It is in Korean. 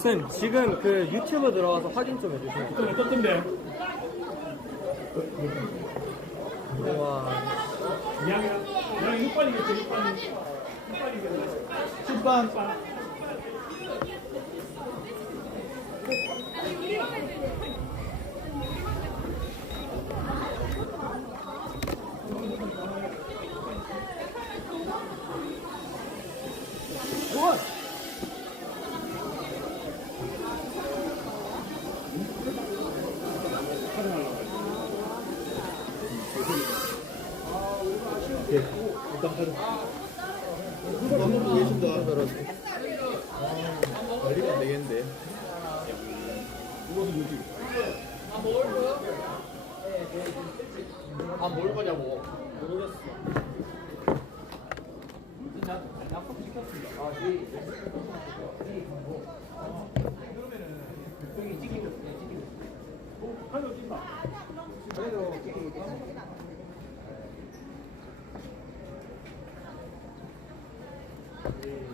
쌤, 지금 그 유튜브 들어가서 확인 좀 해주세요. 또 어떻던데? 우와. 2학년? 2학년 6반이겠죠, 6반. 6반이겠죠. 10반. 방금 계신다. 관리가 안 되겠는데. 아, 뭘 거냐고. Amém.